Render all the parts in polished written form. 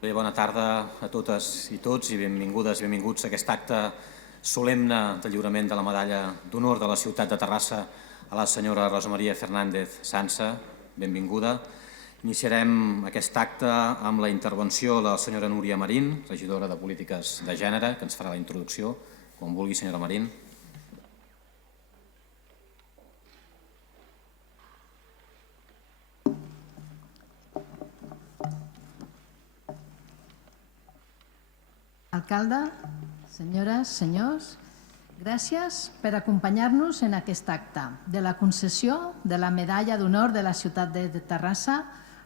Bé, bona tarda a totes i tots i benvingudes i benvinguts a aquest acte solemne de lliurament de la medalla d'honor de la ciutat de Terrassa a la senyora Rosa Maria Fernández Sansa. Benvinguda. Iniciarem aquest acte amb la intervenció de la senyora Núria Marín, regidora de Polítiques de Gènere, que ens farà la introducció. Quan vulgui, senyora Marín. Alcalde, senyores, senyors, gràcies per acompanyar-nos en aquest acte de la concessió de la medalla d'honor de la ciutat de Terrassa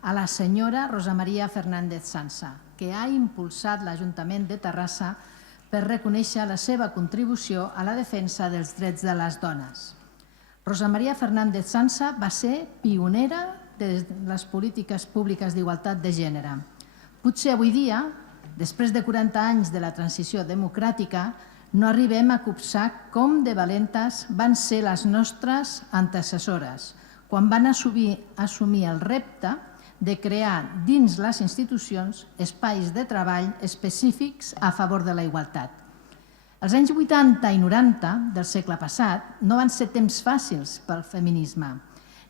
a la senyora Rosa Maria Fernández Sansa, que ha impulsat l'Ajuntament de Terrassa per reconèixer la seva contribució a la defensa dels drets de les dones. Rosa Maria Fernández Sansa va ser pionera de les polítiques públiques d'igualtat de gènere. Potser avui dia, després de 40 anys de la transició democràtica, no arribem a copsar com de valentes van ser les nostres antecessores quan van assumir el repte de crear dins les institucions espais de treball específics a favor de la igualtat. Els anys 80 i 90 del segle passat no van ser temps fàcils pel feminisme,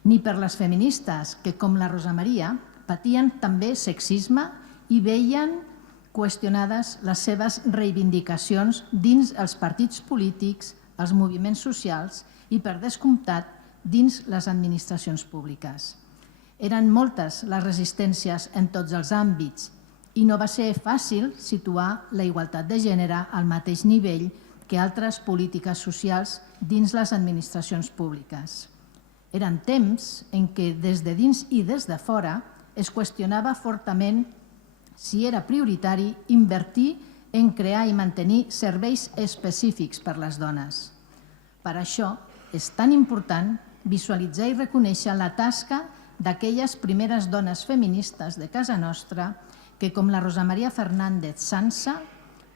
ni per les feministes que, com la Rosa Maria, patien també sexisme i veien qüestionades les seves reivindicacions dins els partits polítics, els moviments socials i, per descomptat, dins les administracions públiques. Eren moltes les resistències en tots els àmbits i no va ser fàcil situar la igualtat de gènere al mateix nivell que altres polítiques socials dins les administracions públiques. Eren temps en què des de dins i des de fora es qüestionava fortament si era prioritari invertir en crear i mantenir serveis específics per a les dones. Per això és tan important visualitzar i reconèixer la tasca d'aquelles primeres dones feministes de casa nostra que, com la Rosa Maria Fernández Sansa,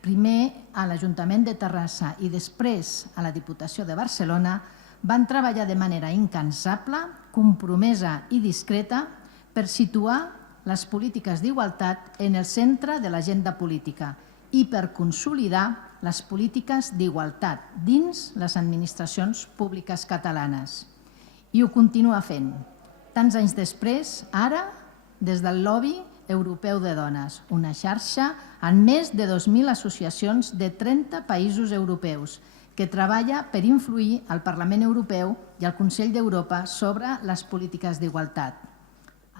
primer a l'Ajuntament de Terrassa i després a la Diputació de Barcelona, van treballar de manera incansable, compromesa i discreta per situar les polítiques d'igualtat en el centre de l'agenda política i per consolidar les polítiques d'igualtat dins les administracions públiques catalanes. I ho continua fent. Tants anys després, ara, des del Lobby Europeu de Dones, una xarxa amb més de 2.000 associacions de 30 països europeus que treballa per influir al Parlament Europeu i al Consell d'Europa sobre les polítiques d'igualtat.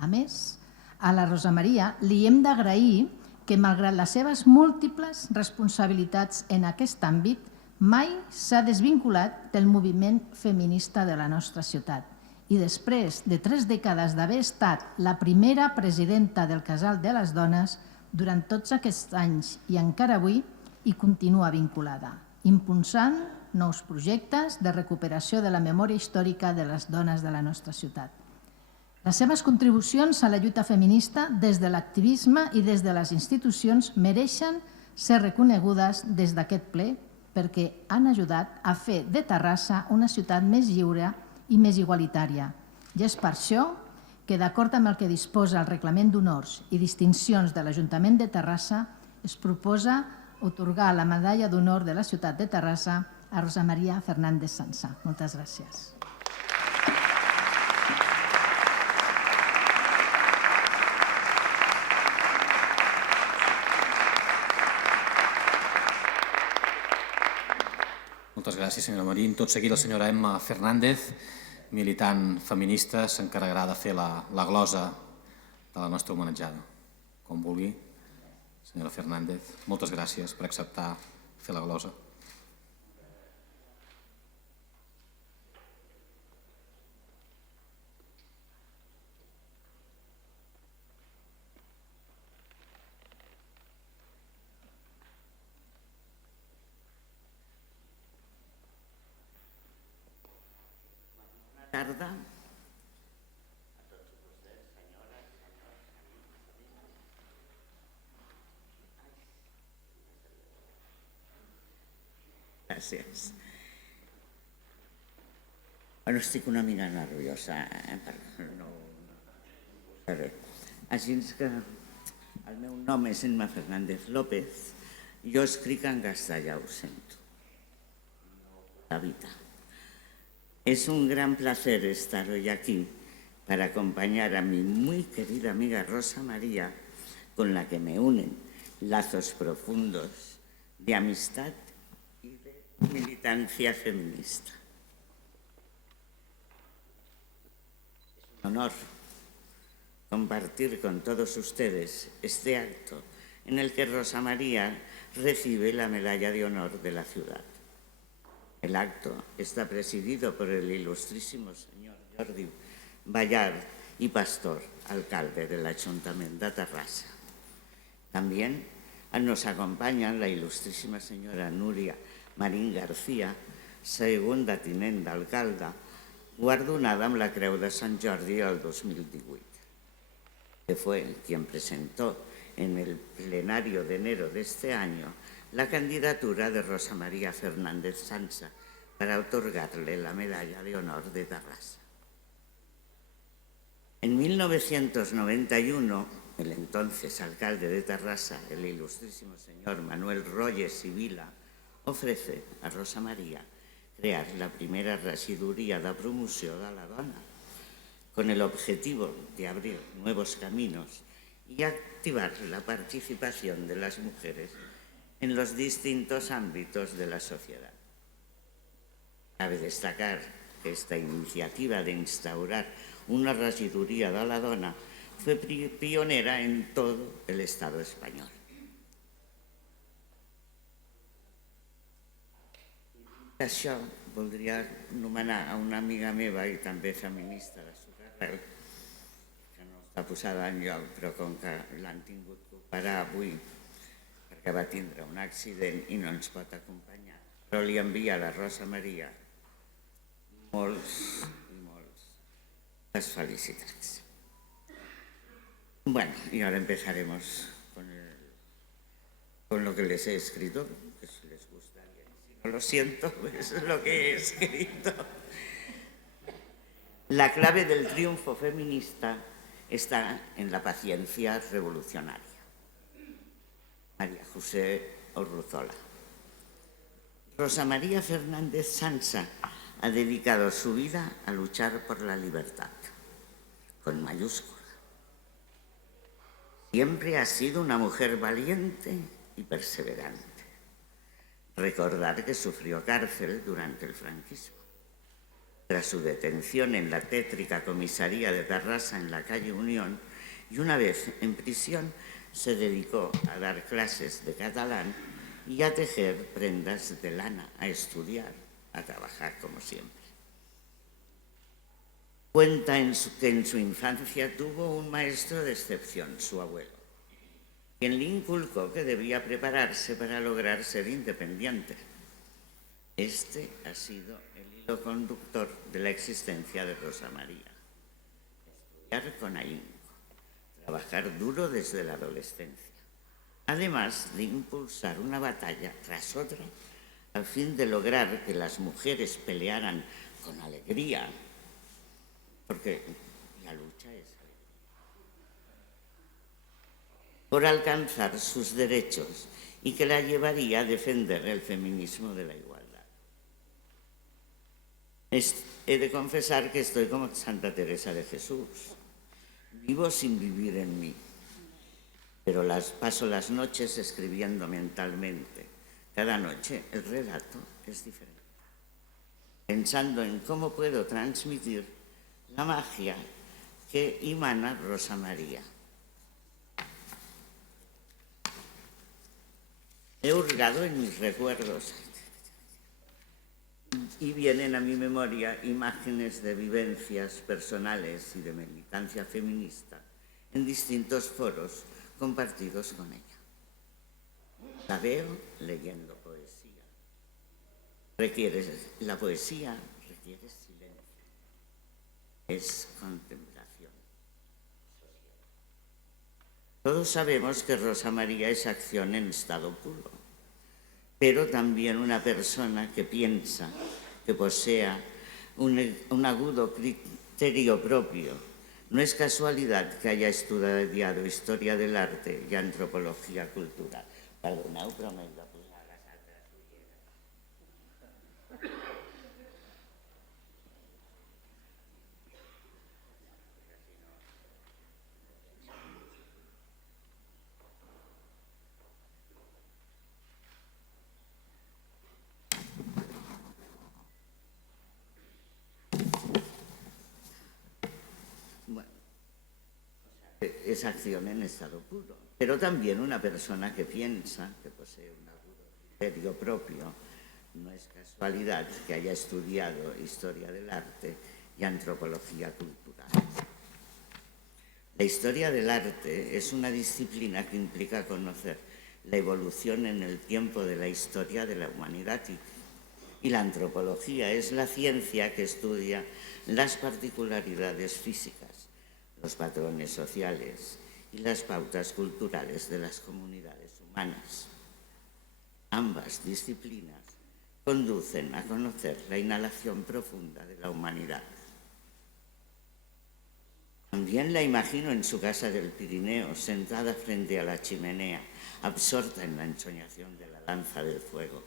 A més, a la Rosa Maria li hem d'agrair que, malgrat les seves múltiples responsabilitats en aquest àmbit, mai s'ha desvinculat del moviment feminista de la nostra ciutat. I després de 3 dècades d'haver estat la primera presidenta del Casal de les Dones, durant tots aquests anys i encara avui hi continua vinculada, impulsant nous projectes de recuperació de la memòria històrica de les dones de la nostra ciutat. Les seves contribucions a la lluita feminista des de l'activisme i des de les institucions mereixen ser reconegudes des d'aquest ple perquè han ajudat a fer de Terrassa una ciutat més lliure i més igualitària. I és per això que, d'acord amb el que disposa el Reglament d'Honors i Distincions de l'Ajuntament de Terrassa, es proposa atorgar la medalla d'honor de la ciutat de Terrassa a Rosa Maria Fernández Sansa. Moltes gràcies. Moltes gràcies, senyora Marín. Tot seguit, la senyora Emma Fernández, militant feminista, s'encarregarà de fer la glosa de la nostra homenatjada. Com vulgui, senyora Fernández. Moltes gràcies per acceptar fer la glosa. Tarda. Gràcies. Bueno, estic una mica nerviosa, però no... Així que El meu nom és Emma Fernández López. Jo escric en castellà, ho sento. La vida. Es un gran placer estar hoy aquí para acompañar a mi muy querida amiga Rosa María, con la que me unen lazos profundos de amistad y de militancia feminista. Es un honor compartir con todos ustedes este acto en el que Rosa María recibe la medalla de honor de la ciudad. El acto está presidido por el ilustrísimo señor Jordi Ballard y Pastor, alcalde del Ayuntamiento de Terrassa. También nos acompañan la ilustrísima señora Núria Marín García, segunda tinent d'alcalde, guardonada amb la Creu de Sant Jordi el 2018, que fue quien presentó en el plenario de enero de este año la candidatura de Rosa María Fernández Sansa para otorgarle la medalla de honor de Terrassa. En 1991, el entonces alcalde de Terrassa, el ilustrísimo señor Manuel Royes y Vila, ofrece a Rosa María crear la primera regiduría de promoció de la dona, con el objetivo de abrir nuevos caminos y activar la participación de las mujeres en los distintos ámbitos de la sociedad. Cabe destacar que esta iniciativa de instaurar una regiduría de la dona fue pionera en todo el Estado español. Això voldria nomenar a una amiga meva i també feminista de Socarrel, que no està posada enlloc, però com que l'han tingut que operar avui perquè va tindre un accident i no ens pot acompanyar, però li envia a la Rosa María moltes felicitats. Bueno, y ahora empezaremos con lo que les he escrito, que si les gusta bien. Si no, lo siento, pues es lo que he escrito. La clave del triunfo feminista está en la paciencia revolucionaria. María José Orruzola. Rosa María Fernández Sansa ha dedicado su vida a luchar por la libertad, con mayúscula. Siempre ha sido una mujer valiente y perseverante. Recordar que sufrió cárcel durante el franquismo. Tras su detención en la tétrica comisaría de Terrassa en la calle Unión, y una vez en prisión se dedicó a dar clases de catalán y a tejer prendas de lana, a estudiar, a trabajar como siempre. Cuenta que en su infancia tuvo un maestro de excepción, su abuelo, quien le inculcó que debía prepararse para lograr ser independiente. Este ha sido el hilo conductor de la existencia de Rosa María. Estudiar con ahínco, trabajar duro desde la adolescencia, además de impulsar una batalla tras otra al fin de lograr que las mujeres pelearan con alegría, porque la lucha es por alcanzar sus derechos y que la llevaría a defender el feminismo de la igualdad. He de confesar que estoy como Santa Teresa de Jesús. Vivo sin vivir en mí, pero paso las noches escribiendo mentalmente. Cada noche el relato es diferente, pensando en cómo puedo transmitir la magia que emana Rosa María. He hurgado en mis recuerdos y vienen a mi memoria imágenes de vivencias personales y de militancia feminista en distintos foros compartidos con ella. La veo leyendo poesía. La poesía requiere silencio. Es contemplación. Todos sabemos que Rosa María es acción en estado puro, pero también una persona que piensa, que posea un agudo criterio propio, No es casualidad que haya estudiado Historia del Arte y Antropología Cultural. Perdoneu, però m'he de posar les altres ulleres. Bueno, es acción en estado puro, pero también una persona que piensa, que posee un agudo criterio propio. No es casualidad que haya estudiado Historia del Arte y Antropología Cultural. La historia del arte es una disciplina que implica conocer la evolución en el tiempo de la historia de la humanidad y la antropología es la ciencia que estudia las particularidades físicas, los patrones sociales y las pautas culturales de las comunidades humanas. Ambas disciplinas conducen a conocer la inhalación profunda de la humanidad. También la imagino en su casa del Pirineo, sentada frente a la chimenea, absorta en la ensoñación de la danza del fuego.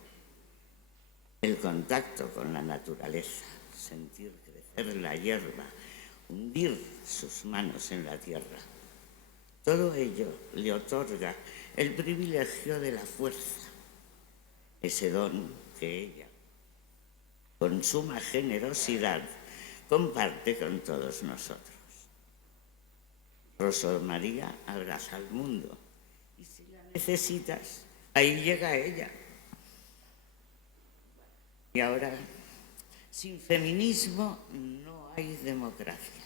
El contacto con la naturaleza, sentir crecer la hierba, hundir sus manos en la tierra. Todo ello le otorga el privilegio de la fuerza, ese don que ella, con suma generosidad, comparte con todos nosotros. Rosa María abraza al mundo y si la necesitas, ahí llega ella. Y ahora, sin feminismo no hay democracia.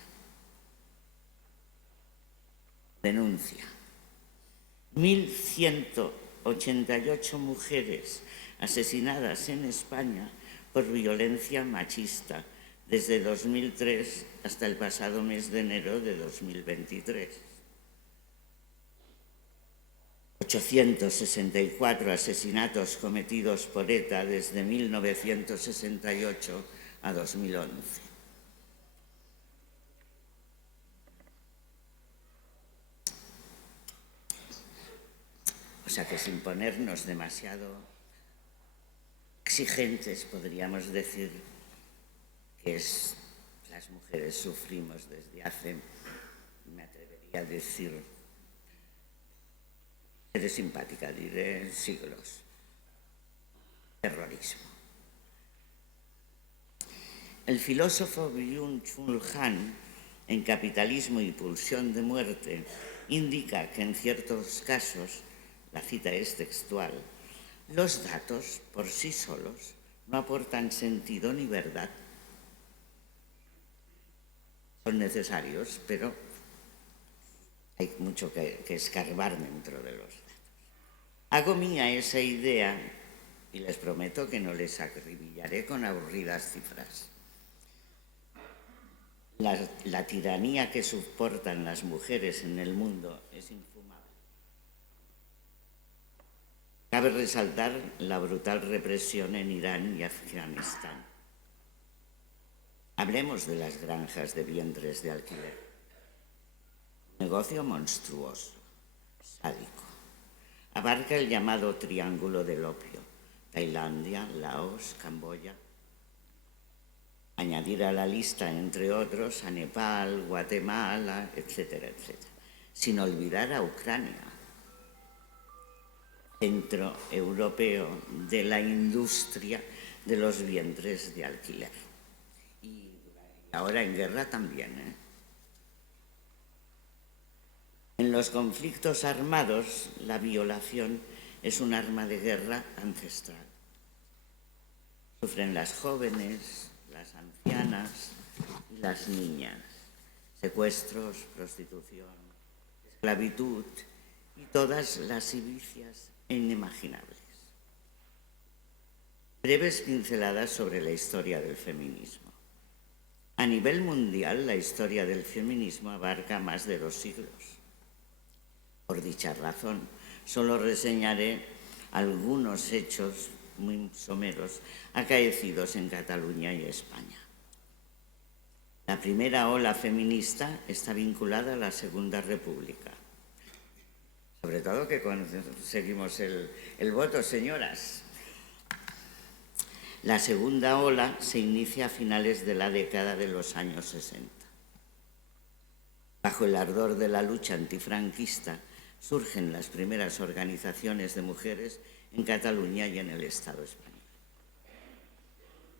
Denuncia. 1.188 mujeres asesinadas en España por violencia machista desde 2003 hasta el pasado mes de enero de 2023. 864 asesinatos cometidos por ETA desde 1968 a 2011. O sea que sin ponernos demasiado exigentes podríamos decir que las mujeres sufrimos desde hace, me atrevería a decir, seré simpática, diré siglos, terrorismo. El filósofo Byung-Chul Han, en Capitalismo y Pulsión de Muerte, indica que en ciertos casos, la cita es textual, los datos por sí solos no aportan sentido ni verdad. Son necesarios, pero hay mucho que escarbar dentro de los datos. Hago mía esa idea y les prometo que no les acribillaré con aburridas cifras. La tiranía que soportan las mujeres en el mundo es infumable. Cabe resaltar la brutal represión en Irán y Afganistán. Hablemos de las granjas de vientres de alquiler. Negocio monstruoso, sádico. Abarca el llamado Triángulo del Opio, Tailandia, Laos, Camboya. Añadir a la lista, entre otros, a Nepal, Guatemala, etcétera, etcétera. Sin olvidar a Ucrania, centro europeo de la industria de los vientres de alquiler. Y ahora en guerra también, En los conflictos armados, la violación es un arma de guerra ancestral. Sufren las jóvenes, las ancianas y las niñas. Secuestros, prostitución, esclavitud y todas las sevicias inimaginables. Breves pinceladas sobre la historia del feminismo. A nivel mundial, la historia del feminismo abarca más de 2 siglos. Por dicha razón, solo reseñaré algunos hechos muy someros acaecidos en Cataluña y España. La primera ola feminista está vinculada a la Segunda República. Sobre todo que conseguimos el voto, señoras. La segunda ola se inicia a finales de la década de los años 60. Bajo el ardor de la lucha antifranquista surgen las primeras organizaciones de mujeres en Cataluña y en el Estado español.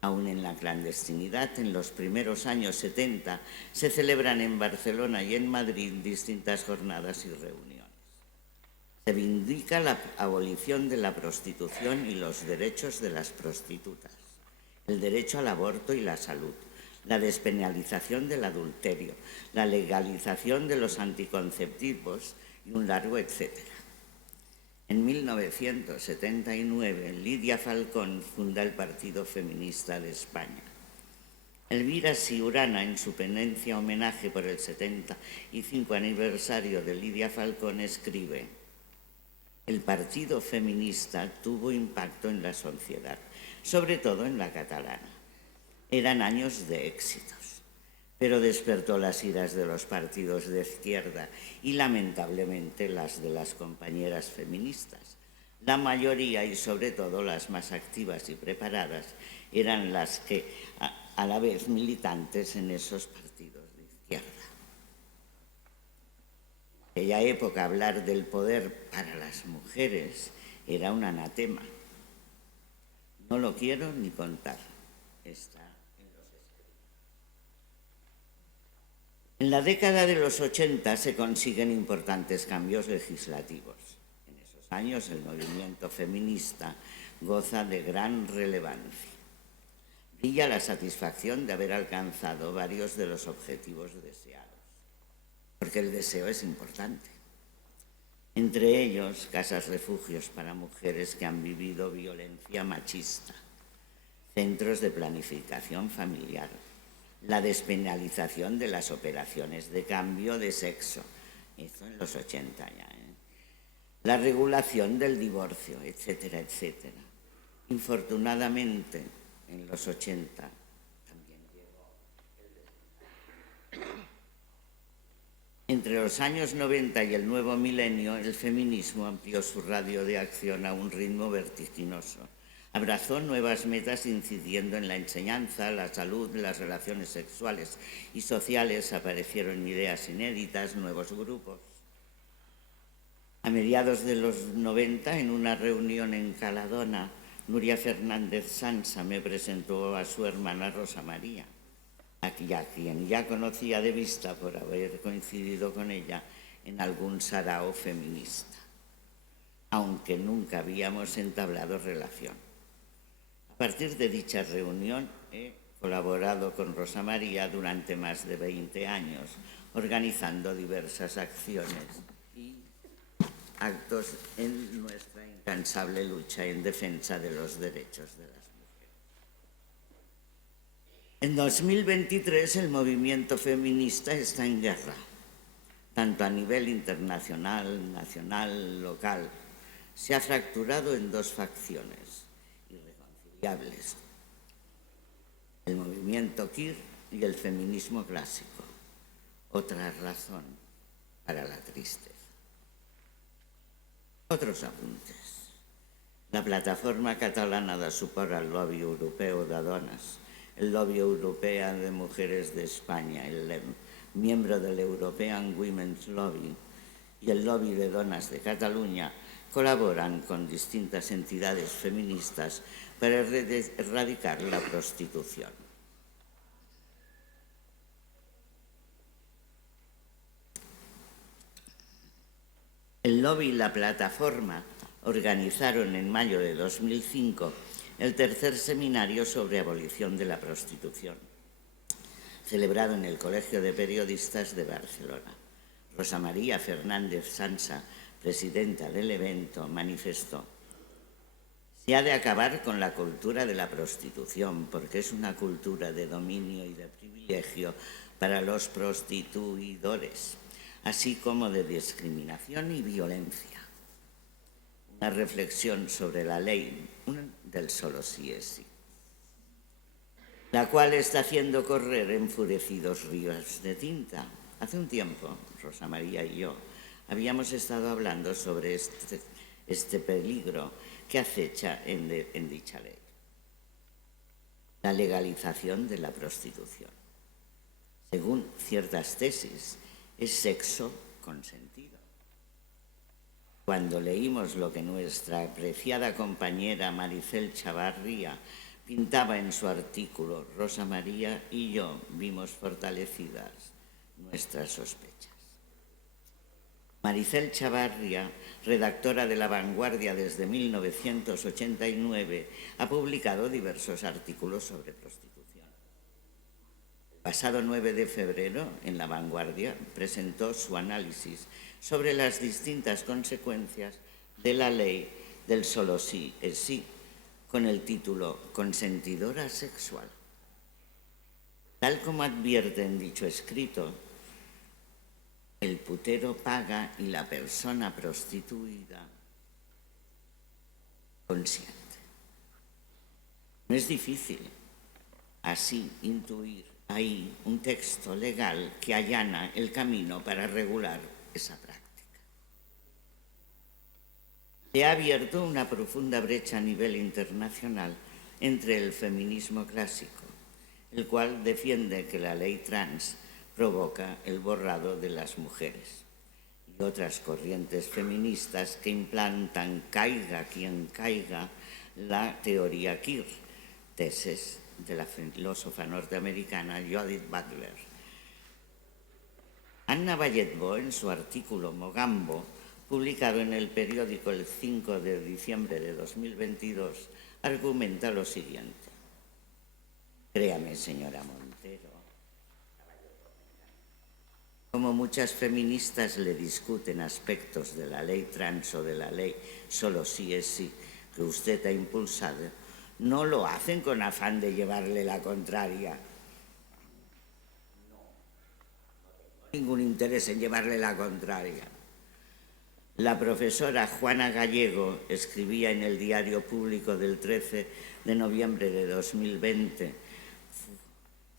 Aún en la clandestinidad, en los primeros años 70, se celebran en Barcelona y en Madrid distintas jornadas y reuniones. Se vindica la abolición de la prostitución y los derechos de las prostitutas, el derecho al aborto y la salud, la despenalización del adulterio, la legalización de los anticonceptivos y un largo etcétera. En 1979, Lidia Falcón funda el Partido Feminista de España. Elvira Siurana, en su ponencia homenaje por el 75 aniversario de Lidia Falcón, escribe: el Partido Feminista tuvo impacto en la sociedad, sobre todo en la catalana. Eran años de éxitos, pero despertó las iras de los partidos de izquierda y, lamentablemente, las de las compañeras feministas. La mayoría, y sobre todo las más activas y preparadas, eran las que, a la vez, militantes en esos partidos de izquierda. En aquella época, hablar del poder para las mujeres era un anatema. No lo quiero ni contar. En la década de los 80 se consiguen importantes cambios legislativos. En esos años el movimiento feminista goza de gran relevancia. Brilla la satisfacción de haber alcanzado varios de los objetivos deseados, porque el deseo es importante. Entre ellos, casas refugios para mujeres que han vivido violencia machista, centros de planificación familiar, la despenalización de las operaciones de cambio de sexo, esto en los 80 ya, la regulación del divorcio, etcétera, etcétera. Infortunadamente, en los 80 también llegó. Entre los años 90 y el nuevo milenio, el feminismo amplió su radio de acción a un ritmo vertiginoso. Abrazó nuevas metas incidiendo en la enseñanza, la salud, las relaciones sexuales y sociales. Aparecieron ideas inéditas, nuevos grupos. A mediados de los 90, en una reunión en Caladona, Núria Fernández Sansa me presentó a su hermana Rosa María, a quien ya conocía de vista por haber coincidido con ella en algún sarao feminista, aunque nunca habíamos entablado relación. A partir de dicha reunión he colaborado con Rosa María durante más de 20 años, organizando diversas acciones y actos en nuestra incansable lucha en defensa de los derechos de las mujeres. En 2023 el movimiento feminista está en guerra, tanto a nivel internacional, nacional, local. Se ha fracturado en dos facciones irreconciliables: el movimiento queer y el feminismo clásico. Otra razón para la tristeza. Otros apuntes. La Plataforma Catalana de Suport al Lobby Europeu de Dones, el Lobby Europea de Mujeres de España, el LEM, miembro del European Women's Lobby, y el Lobby de Donas de Cataluña colaboran con distintas entidades feministas para erradicar la prostitución. El lobby y la plataforma organizaron en mayo de 2005 el tercer seminario sobre abolición de la prostitución, celebrado en el Colegio de Periodistas de Barcelona. Rosa María Fernández Sansa, presidenta del evento, manifestó: se ha de acabar con la cultura de la prostitución, porque es una cultura de dominio y de privilegio para los prostituidores, así como de discriminación y violencia. Una reflexión sobre la ley del solo sí es sí. la cual está haciendo correr enfurecidos ríos de tinta. Hace un tiempo, Rosa María y yo habíamos estado hablando sobre este peligro que acecha en dicha ley: la legalización de la prostitución. Según ciertas tesis, es sexo consentido. Cuando leímos lo que nuestra apreciada compañera Maricel Chavarría pintaba en su artículo, Rosa María y yo vimos fortalecidas nuestras sospechas. Maricel Chavarría, redactora de La Vanguardia desde 1989, ha publicado diversos artículos sobre prostitución. El pasado 9 de febrero, en La Vanguardia, presentó su análisis sobre las distintas consecuencias de la ley del solo sí es sí, con el título Consentidora sexual. Tal como advierte en dicho escrito, el putero paga y la persona prostituida consiente. No es difícil así intuir ahí un texto legal que allana el camino para regular esa práctica. Se ha abierto una profunda brecha a nivel internacional entre el feminismo clásico, el cual defiende que la ley trans provoca el borrado de las mujeres, y otras corrientes feministas que implantan, caiga quien caiga, la teoría queer, tesis de la filósofa norteamericana Judith Butler. Anna Valletbo, en su artículo Mogambo, publicado en el periódico el 5 de diciembre de 2022, argumenta lo siguiente: créame, señora Montero, como muchas feministas le discuten aspectos de la ley trans o de la ley solo sí es sí que usted ha impulsado, no lo hacen con afán de llevarle la contraria. No tengo ningún interés en llevarle la contraria. La profesora Juana Gallego escribía en el Diario Público del 13 de noviembre de 2020: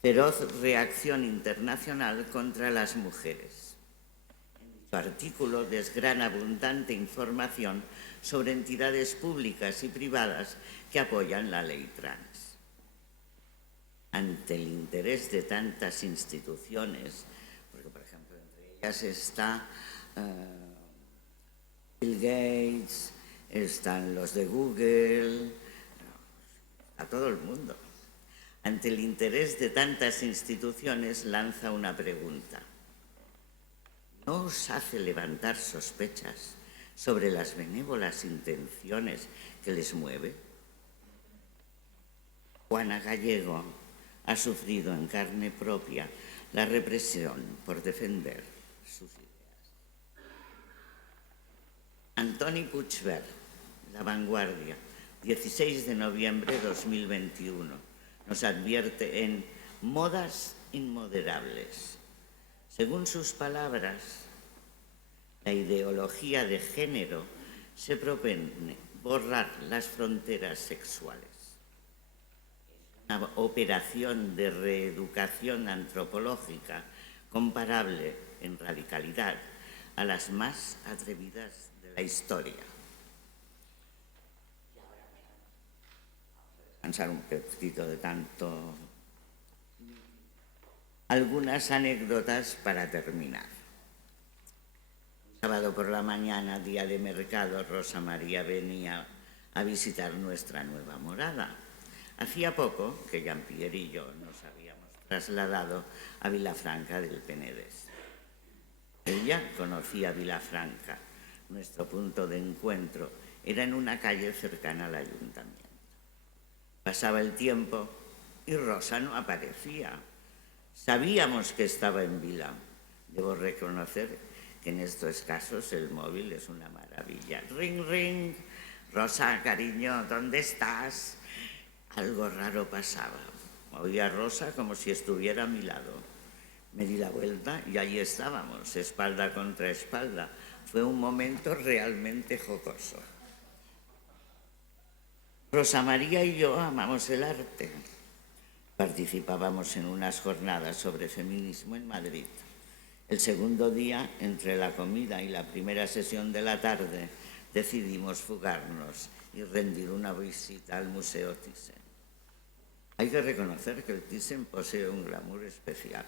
feroz reacción internacional contra las mujeres. En dicho artículo desgrana abundante información sobre entidades públicas y privadas que apoyan la ley trans. Ante el interés de tantas instituciones, porque por ejemplo entre ellas está Bill Gates, están los de Google, a todo el mundo. Ante el interés de tantas instituciones lanza una pregunta: ¿no os hace levantar sospechas sobre las benévolas intenciones que les mueve? Juana Gallego ha sufrido en carne propia la represión por defender sus ideas. Antoni Puigvert, La Vanguardia, 16 de noviembre de 2021, nos advierte en Modas inmoderables. Según sus palabras, la ideología de género se propone borrar las fronteras sexuales. Es una operación de reeducación antropológica comparable en radicalidad a las más atrevidas de la historia. Descansar un poquito de tanto. Algunas anécdotas para terminar. Un sábado por la mañana, día de mercado, Rosa María venía a visitar nuestra nueva morada. Hacía poco que Jean-Pierre y yo nos habíamos trasladado a Vilafranca del Penedès. Ella conocía Vilafranca. Nuestro punto de encuentro era en una calle cercana al ayuntamiento. Pasaba el tiempo y Rosa no aparecía. Sabíamos que estaba en Vila. Debo reconocer que en estos casos el móvil es una maravilla. Ring, ring. Rosa, cariño, ¿dónde estás? Algo raro pasaba. Oía a Rosa como si estuviera a mi lado. Me di la vuelta y allí estábamos, espalda contra espalda. Fue un momento realmente jocoso. Rosa María y yo amamos el arte. Participábamos en unas jornadas sobre feminismo en Madrid. El segundo día, entre la comida y la primera sesión de la tarde, decidimos fugarnos y rendir una visita al Museo Thyssen. Hay que reconocer que el Thyssen posee un glamour especial.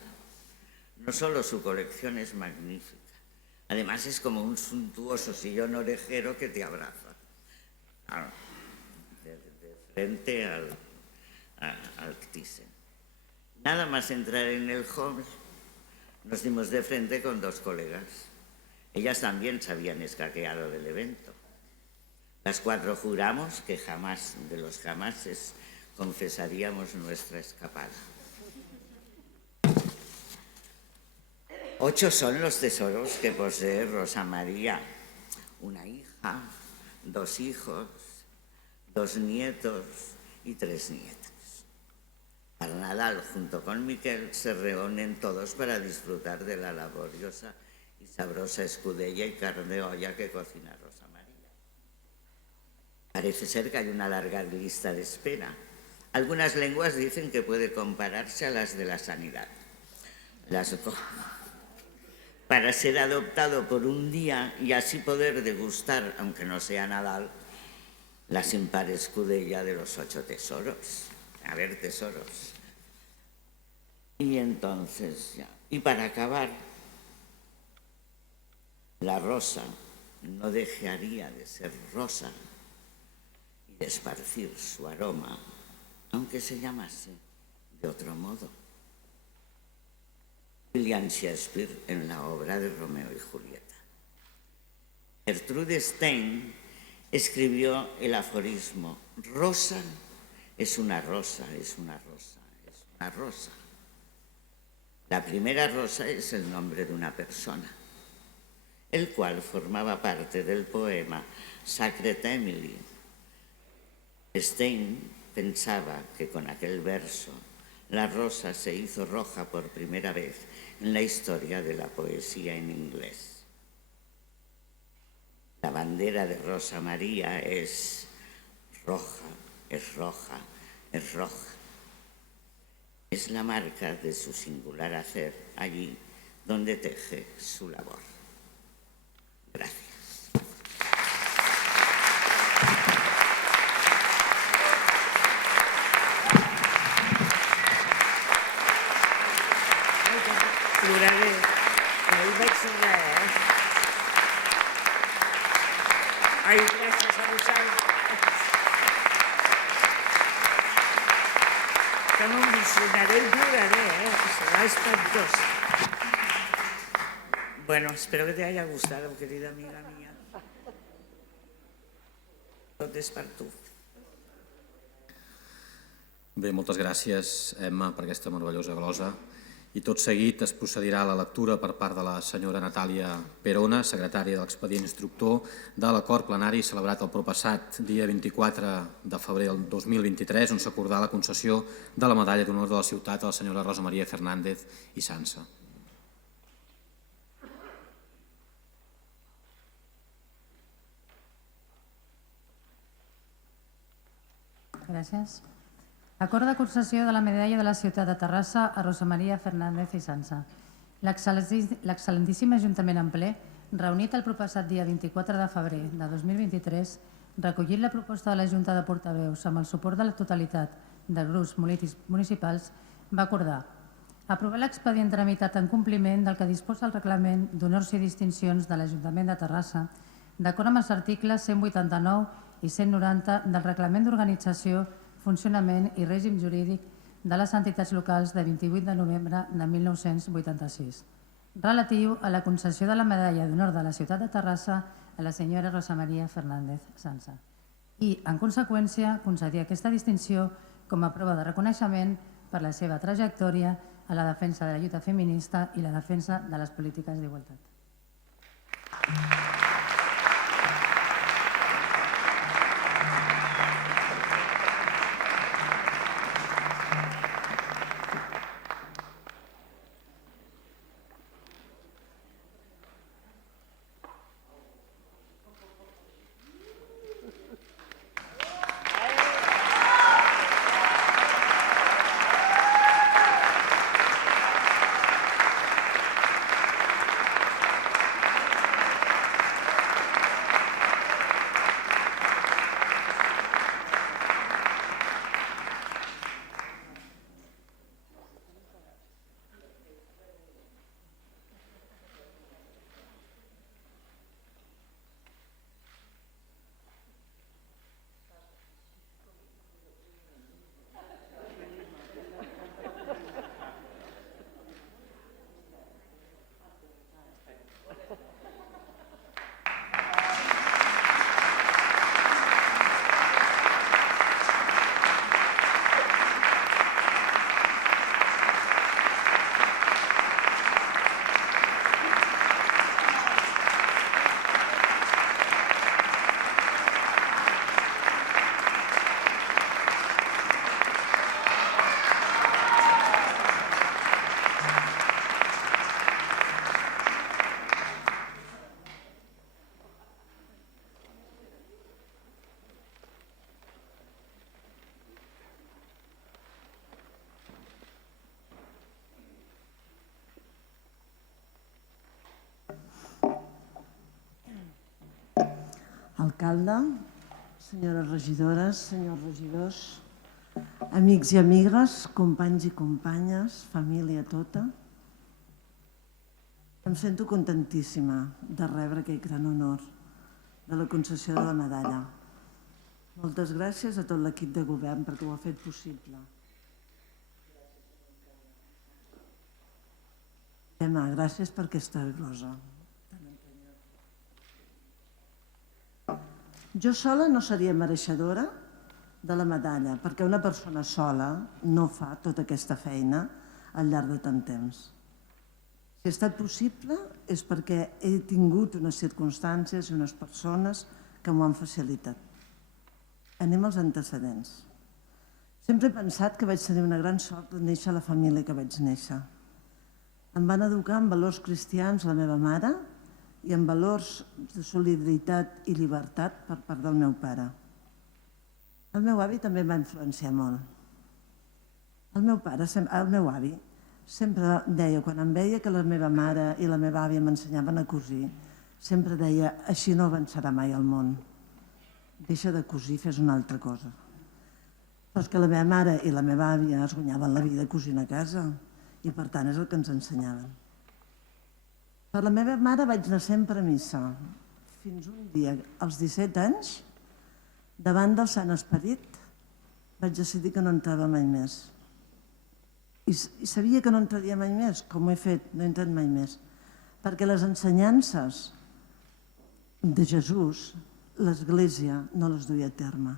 No solo su colección es magnífica, además es como un suntuoso sillón orejero que te abraza. De frente al Thyssen. Nada más entrar en el hall, nos dimos de frente con dos colegas. Ellas también se habían escaqueado del evento. Las cuatro juramos que jamás de los jamases confesaríamos nuestra escapada. 8 son los tesoros que posee Rosa María: una hija, 2 hijos, 2 nietos y 3 nietas. Para Nadal, junto con Miquel, se reúnen todos para disfrutar de la laboriosa y sabrosa escudella y carne de olla que cocina Rosa María. Parece ser que hay una larga lista de espera. Algunas lenguas dicen que puede compararse a las de la sanidad. Para ser adoptado por un día y así poder degustar, aunque no sea Nadal, la sin par escudella de los 8 tesoros. A ver, tesoros. Y entonces ya. Y para acabar, la rosa no dejaría de ser rosa y de esparcir su aroma, aunque se llamase de otro modo. William Shakespeare en la obra de Romeo y Julieta. Gertrude Stein escribió el aforismo: rosa es una rosa, es una rosa, es una rosa. La primera rosa es el nombre de una persona, el cual formaba parte del poema Sacred Emily. Stein pensaba que con aquel verso la rosa se hizo roja por primera vez en la historia de la poesía en inglés. La bandera de Rosa María es roja, es roja, es roja. Es la marca de su singular hacer allí donde teje su labor. Gracias. Ploraré. Ahí vaig sonar, Ai, gràcies a vosaltres. Que m'emocionaré i ploraré, Serà espantós. Bueno, espero que te haya gustado, querida amiga mía. Tot és per tu. Bé, moltes gràcies, Emma, per aquesta meravellosa glosa. I tot seguit es procedirà a la lectura per part de la senyora Natàlia Perona, secretària de l'expedient instructor de l'acord plenari celebrat el proppassat dia 24 de febrer del 2023, on s'acordà la concessió de la medalla d'honor de la ciutat a la senyora Rosa María Fernández i Sansa. Gràcies. Acord de concessió de la medalla de la ciutat de Terrassa a Rosa María Fernández i Sansa. L'excel·lentíssim Ajuntament en ple, reunit el proppassat dia 24 de febrer de 2023, recollit la proposta de la Junta de Portaveus amb el suport de la totalitat dels grups municipals, va acordar aprovar l'expedient tramitat en compliment del que disposa el reglament d'honors i distincions de l'Ajuntament de Terrassa, d'acord amb els articles 189 i 190 del Reglament d'Organització, Funcionament i Règim Jurídic de les entitats locals de 28 de novembre de 1986, relatiu a la concessió de la medalla d'honor de la ciutat de Terrassa a la senyora Rosa María Fernández Sansa i, en conseqüència, concedir aquesta distinció com a prova de reconeixement per la seva trajectòria a la defensa de la lluita feminista i la defensa de les polítiques d'igualtat. alcalde, senyores regidores, senyors regidors, amics i amigues, companys i companyes, família tota. Em sento contentíssima de rebre aquest gran honor de la concessió de la medalla. Moltes gràcies a tot l'equip de govern perquè ho ha fet possible. Emma, gràcies per aquesta rosa. Jo sola no seria mereixedora de la medalla, perquè una persona sola no fa tota aquesta feina al llarg de tant temps. Si ha estat possible és perquè he tingut unes circumstàncies i unes persones que m'ho han facilitat. Anem als antecedents. Sempre he pensat que vaig tenir una gran sort de néixer a la família que vaig néixer. Em van educar en valors cristians la meva mare i en valors de solidaritat i llibertat per part del meu pare. El meu avi també em va influenciar molt. El meu avi sempre deia, quan em veia que la meva mare i la meva àvia m'ensenyaven a cosir, sempre deia, així no avançarà mai el món. Deixa de cosir, fes una altra cosa. Però és que la meva mare i la meva àvia es guanyaven la vida cosint a casa i per tant és el que ens ensenyaven. Per la meva mare vaig anar sempre a missa, fins un dia, als 17 anys, davant del Sant Esperit, vaig decidir que no entrava mai més. I sabia que no entraria mai més, com ho he fet, no he entrat mai més, perquè les ensenyances de Jesús, l'Església no les duia a terme,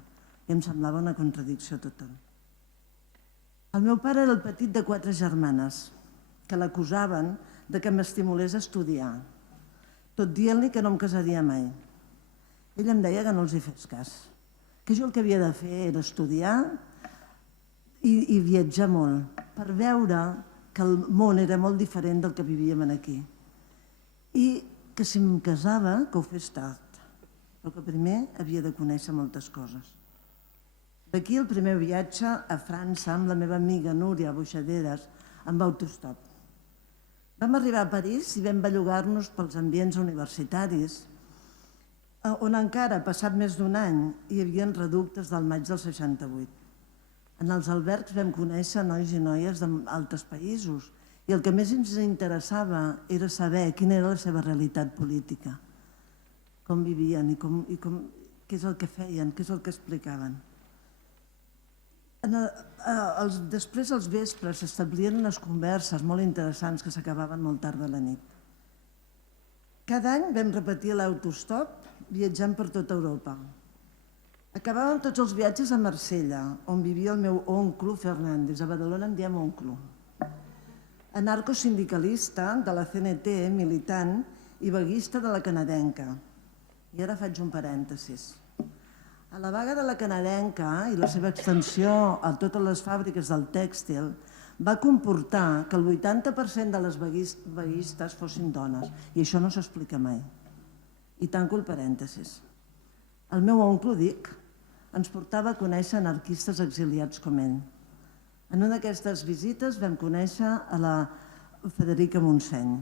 i em semblava una contradicció total. El meu pare era el petit de 4 germanes, que l'acusaven de que m'estimulés a estudiar, tot dient-li que no em casaria mai. Ell em deia que no els hi fes cas, que jo el que havia de fer era estudiar i viatjar molt, per veure que el món era molt diferent del que vivíem aquí. I que si em casava, que ho fes tard, però que primer havia de conèixer moltes coses. D'aquí el primer viatge a França amb la meva amiga Núria Boixaderes amb autostop. Vam arribar a París i vam bellugar-nos pels ambients universitaris, on encara, passat més d'un any, hi havia reductes del maig del 68. En els albergs vam conèixer nois i noies d'altres països i el que més ens interessava era saber quina era la seva realitat política, com vivien i què és el que feien, què és el que explicaven. Després, als vespres, s'establien unes converses molt interessants que s'acabaven molt tard de la nit. Cada any vam repetir l'autostop viatjant per tota Europa. Acabàvem tots els viatges a Marsella, on vivia el meu oncle Fernández. A Badalona en diem oncle. Anarcosindicalista de la CNT, militant i vaguista de la canadenca. I ara faig un parèntesis. A la vaga de la canadenca i la seva extensió a totes les fàbriques del tèxtil va comportar que el 80% de les vaguistes fossin dones, i això no s'explica mai. I tanco el parèntesis. El meu oncle, dic, ens portava a conèixer anarquistes exiliats com ell. En una d'aquestes visites vam conèixer a la Federica Montseny.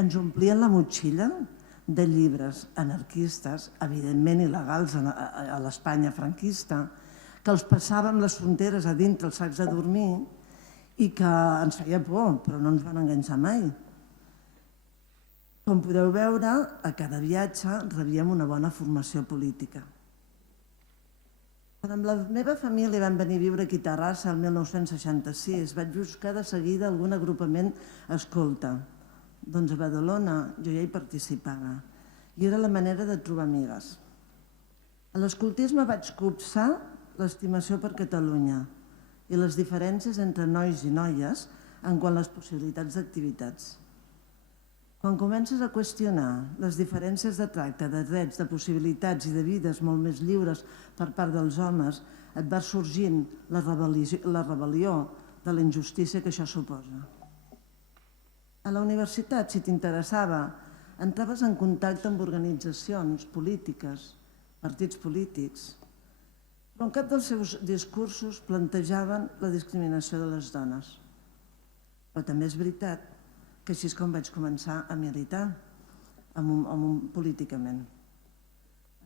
Ens omplien la motxilla de llibres anarquistes, evidentment il·legals a l'Espanya franquista, que els passàvem les fronteres a dintre els sacs de dormir i que ens feia por, però no ens van enganxar mai. Com podeu veure, a cada viatge rebíem una bona formació política. Quan amb la meva família vam venir a viure aquí a Terrassa el 1966, vaig buscar de seguida algun agrupament escolta. Doncs a Badalona jo ja hi participava i era la manera de trobar amigues. A l'escoltisme vaig copsar l'estimació per Catalunya i les diferències entre nois i noies en quant a les possibilitats d'activitats. Quan comences a qüestionar les diferències de tracte, de drets, de possibilitats i de vides molt més lliures per part dels homes, et va sorgint la rebel·lió de la injustícia que això suposa. A la universitat, si t'interessava, entraves en contacte amb organitzacions polítiques, partits polítics, però en cap dels seus discursos plantejaven la discriminació de les dones. Però també és veritat que així és com vaig començar a militar políticament.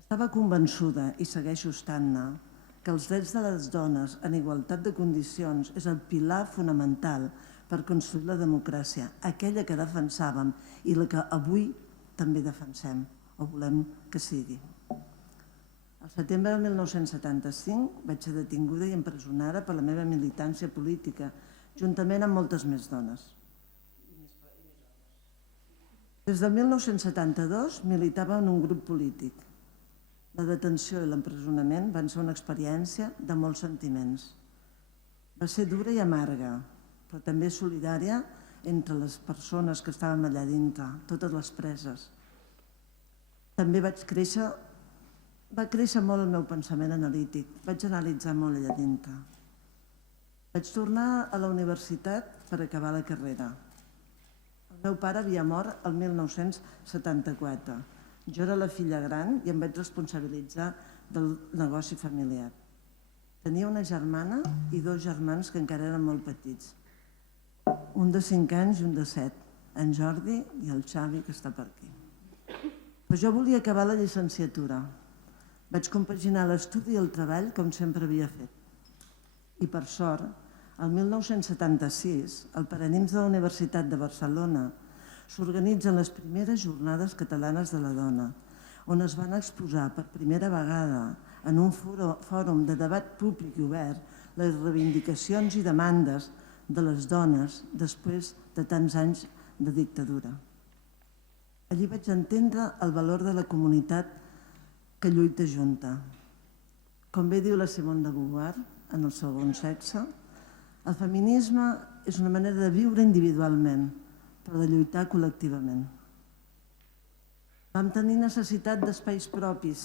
Estava convençuda, i segueixo estant-ne, que els drets de les dones en igualtat de condicions és el pilar fonamental per construir la democràcia, aquella que defensàvem i la que avui també defensem o volem que sigui. Al setembre del 1975 vaig ser detinguda i empresonada per la meva militància política, juntament amb moltes més dones. Des del 1972 militava en un grup polític. La detenció i l'empresonament van ser una experiència de molts sentiments. Va ser dura i amarga, però també solidària entre les persones que estàvem allà dintre, totes les preses. També va créixer molt el meu pensament analític, vaig analitzar molt allà dintre. Vaig tornar a la universitat per acabar la carrera. El meu pare havia mort el 1974. Jo era la filla gran i em vaig responsabilitzar del negoci familiar. Tenia una germana i 2 germans que encara eren molt petits. Un de 5 anys i un de 7, en Jordi i el Xavi, que està per aquí. Però jo volia acabar la llicenciatura. Vaig compaginar l'estudi i el treball com sempre havia fet. I per sort, el 1976, al Paranimf de la Universitat de Barcelona, s'organitzen les primeres jornades catalanes de la dona, on es van exposar per primera vegada en un fòrum de debat públic i obert les reivindicacions i demandes de les dones després de tants anys de dictadura. Allí vaig entendre el valor de la comunitat que lluita junta. Com bé diu la Simone de Beauvoir en El segon sexe, el feminisme és una manera de viure individualment, però de lluitar col·lectivament. Vam tenir necessitat d'espais propis,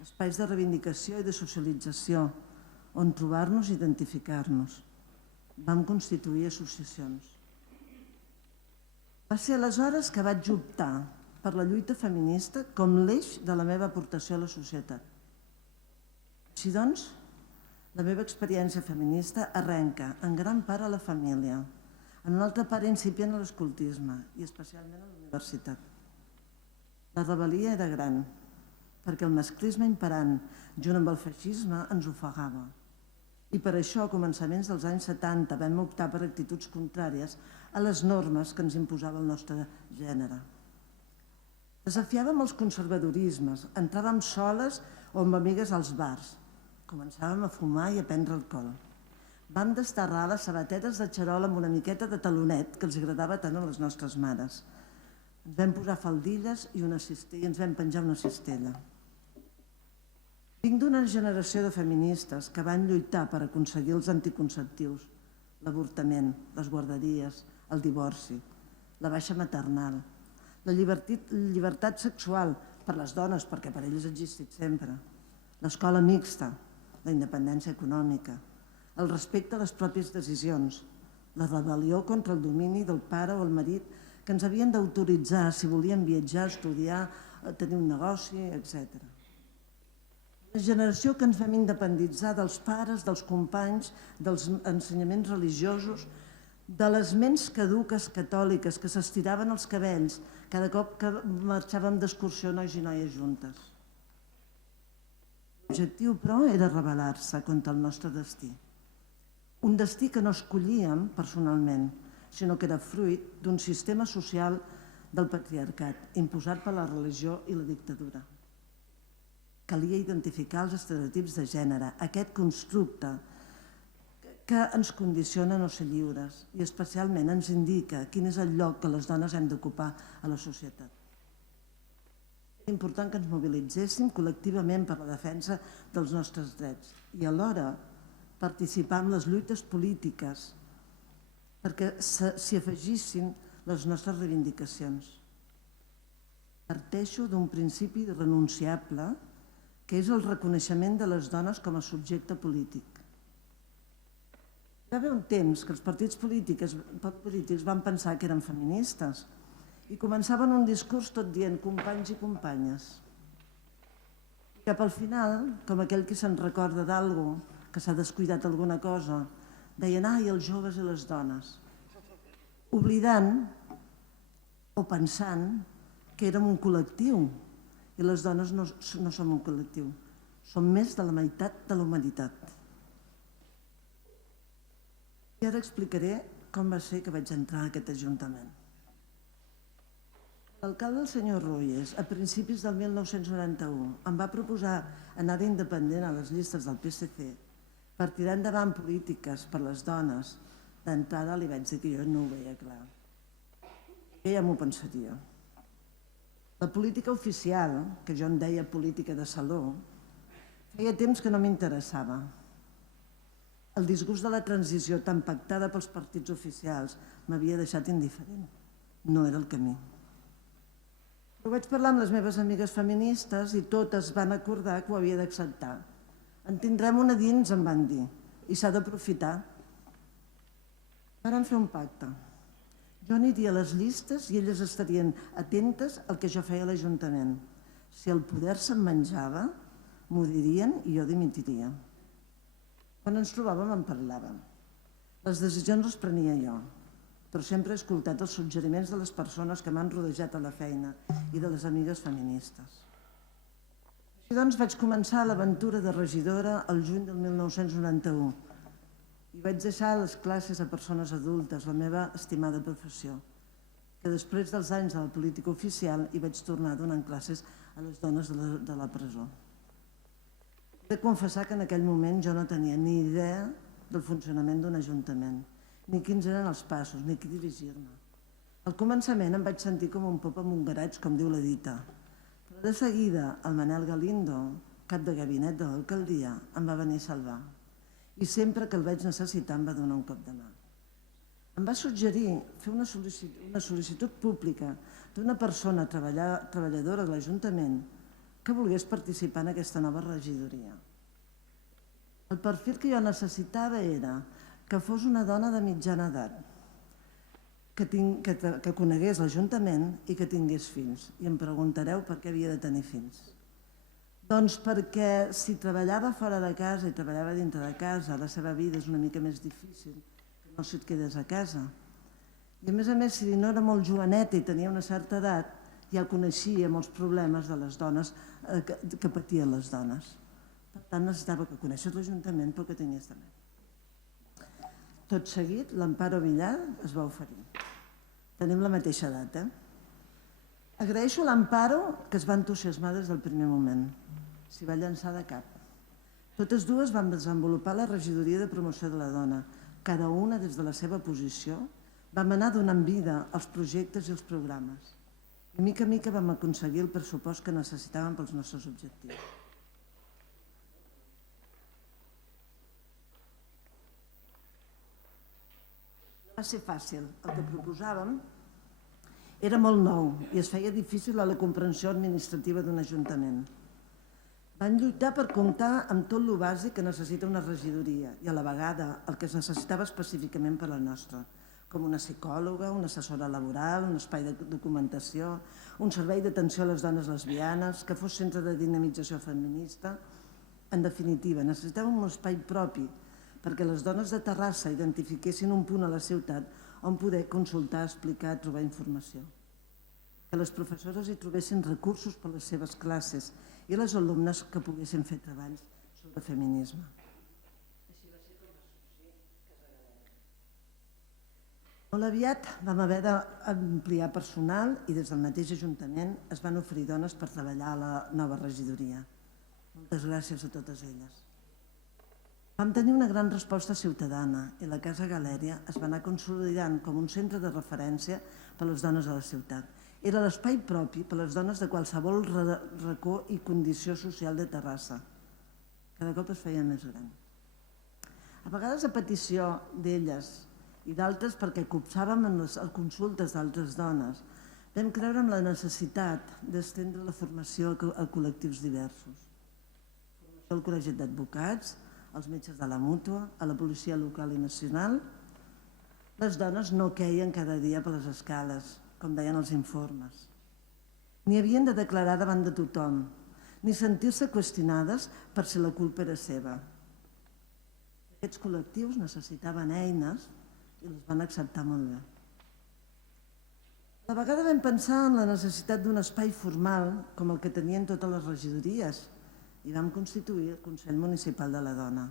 espais de reivindicació i de socialització, on trobar-nos i identificar-nos. Vam constituir associacions. Va ser aleshores que vaig optar per la lluita feminista com l'eix de la meva aportació a la societat. Així doncs, la meva experiència feminista arrenca en gran part a la família, en una altra part incipient a l'escoltisme i especialment a la universitat. La rebel·lia era gran, perquè el masclisme imperant, junt amb el feixisme, ens ofegava. I per això, a començaments dels anys 70, vam optar per actituds contràries a les normes que ens imposava el nostre gènere. Desafiàvem els conservadorismes, entràvem soles o amb amigues als bars, començàvem a fumar i a prendre alcohol. Vam desterrar les sabatetes de xarol amb una miqueta de talonet que els agradava tant a les nostres mares. Ens vam posar faldilles i ens vam penjar una cistella. Vinc d'una generació de feministes que van lluitar per aconseguir els anticonceptius, l'avortament, les guarderies, el divorci, la baixa maternal, la llibertat sexual per les dones, perquè per elles ha existit sempre, l'escola mixta, la independència econòmica, el respecte a les pròpies decisions, la rebel·lió contra el domini del pare o el marit que ens havien d'autoritzar si volien viatjar, estudiar, tenir un negoci, etc. Una generació que ens vam independitzar dels pares, dels companys, dels ensenyaments religiosos, de les ments caduques catòliques que s'estiraven els cabells cada cop que marxàvem d'excursió nois i noies juntes. L'objectiu, però, era rebel·lar-se contra el nostre destí. Un destí que no escollíem personalment, sinó que era fruit d'un sistema social del patriarcat, imposat per la religió i la dictadura. Calia identificar els estereotips de gènere, aquest constructe que ens condiciona a no ser lliures i especialment ens indica quin és el lloc que les dones hem d'ocupar a la societat. És important que ens mobilitzéssim col·lectivament per la defensa dels nostres drets i alhora participar en les lluites polítiques perquè s'hi afegissin les nostres reivindicacions. Parteixo d'un principi irrenunciable que és el reconeixement de les dones com a subjecte polític. Hi va haver un temps que els partits polítics van pensar que eren feministes i començaven un discurs tot dient companys i companyes. I cap al final, com aquell que se'n recorda d'algú que s'ha descuidat alguna cosa, deien, ai, els joves i les dones, oblidant o pensant que érem un col·lectiu I les dones no som un col·lectiu, som més de la meitat de la humanitat. I ara explicaré com va ser que vaig entrar en aquest Ajuntament. L'alcalde, el senyor Ruyes, a principis del 1991, em va proposar anar d'independent a les llistes del PSC per tirar endavant polítiques per les dones. D'entrada li vaig dir que jo no ho veia clar, que ja m'ho pensaria. La política oficial, que jo en deia política de saló, feia temps que no m'interessava. El disgust de la transició tan pactada pels partits oficials m'havia deixat indiferent. No era el camí. Però vaig parlar amb les meves amigues feministes i totes van acordar que ho havia d'acceptar. En tindrem una dins, em van dir, i s'ha d'aprofitar. Varen fer un pacte. Jo aniria a les llistes i elles estarien atentes al que jo feia a l'Ajuntament. Si el poder se'm menjava, m'ho dirien i jo dimitiria. Quan ens trobàvem en parlàvem. Les decisions les prenia jo, però sempre he escoltat els suggeriments de les persones que m'han rodejat a la feina i de les amigues feministes. Així doncs vaig començar l'aventura de regidora el juny del 1991 i vaig deixar les classes a persones adultes, la meva estimada professió, que després dels anys de la política oficial hi vaig tornar donant classes a les dones de la presó. He de confessar que en aquell moment jo no tenia ni idea del funcionament d'un ajuntament, ni quins eren els passos, ni qui dirigir-me. Al començament em vaig sentir com un pop amb un garatge, com diu la dita. Però de seguida el Manel Galindo, cap de gabinet de l'alcaldia, em va venir a salvar. I sempre que el vaig necessitar em va donar un cop de mà. Em va suggerir fer una sol·licitud pública d'una persona treballadora de l'Ajuntament que volgués participar en aquesta nova regidoria. El perfil que jo necessitava era que fos una dona de mitjana edat, que conegués l'Ajuntament i que tingués fills. I em preguntareu per què havia de tenir fills. Doncs perquè si treballava fora de casa i treballava dintre de casa, la seva vida és una mica més difícil que no si et quedes a casa. I a més, si no era molt joveneta i tenia una certa edat, ja coneixia molts problemes de les dones que patien les dones. Per tant, necessitava que coneixés l'Ajuntament però que tingués també. Tot seguit, l'Amparo Villar es va oferir. Tenim la mateixa edat, Agraeixo a l'Amparo que es va entusiasmar des del primer moment. S'hi va llançar de cap. Totes dues van desenvolupar la regidoria de promoció de la dona. Cada una, des de la seva posició, vam anar donant vida als projectes i als programes. I mica en mica vam aconseguir el pressupost que necessitàvem pels nostres objectius. Va ser fàcil. El que proposàvem era molt nou i es feia difícil a la comprensió administrativa d'un ajuntament. Van lluitar per comptar amb tot el bàsic que necessita una regidoria i a la vegada el que es necessitava específicament per a la nostra, com una psicòloga, una assessora laboral, un espai de documentació, un servei d'atenció a les dones lesbianes, que fos centre de dinamització feminista. En definitiva, necessitàvem un espai propi perquè les dones de Terrassa identifiquessin un punt a la ciutat on poder consultar, explicar, trobar informació. Que les professores hi trobessin recursos per a les seves classes i les alumnes que poguessin fer treballs sobre feminisme. Molt aviat vam haver d'ampliar personal i des del mateix Ajuntament es van oferir dones per treballar a la nova regidoria. Moltes gràcies a totes elles. Vam tenir una gran resposta ciutadana i la Casa Galèria es va anar consolidant com un centre de referència per a les dones de la ciutat. Era l'espai propi per a les dones de qualsevol racó i condició social de Terrassa. Cada cop es feia més gran. A vegades a petició d'elles i d'altres perquè copsàvem en les consultes d'altres dones, vam creure en la necessitat d'estendre la formació a col·lectius diversos. Formació al Col·legi d'Advocats, als metges de la Mútua, a la policia local i nacional. Les dones no queien cada dia per les escales, com deien els informes. Ni havien de declarar davant de tothom, ni sentir-se qüestionades per si la culpa era seva. Aquests col·lectius necessitaven eines i les van acceptar molt bé. A la vegada vam pensar en la necessitat d'un espai formal com el que tenien totes les regidories i vam constituir el Consell Municipal de la Dona.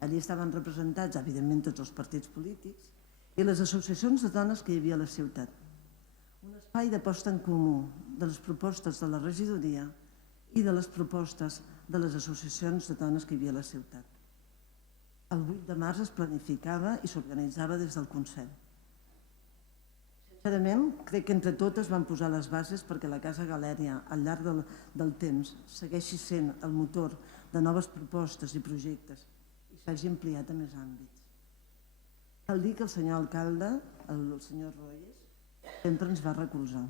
Allí estaven representats, evidentment, tots els partits polítics i les associacions de dones que hi havia a la ciutat. Un espai de posta en comú de les propostes de la regidoria i de les propostes de les associacions de dones que hi havia a la ciutat. El 8 de març es planificava i s'organitzava des del Consell. Sincerament, crec que entre totes vam posar les bases perquè la Casa Galèria, al llarg del temps, segueixi sent el motor de noves propostes i projectes i s'hagi ampliat a més àmbits. Cal dir que el senyor alcalde, el senyor Royes, sempre ens va recolzar.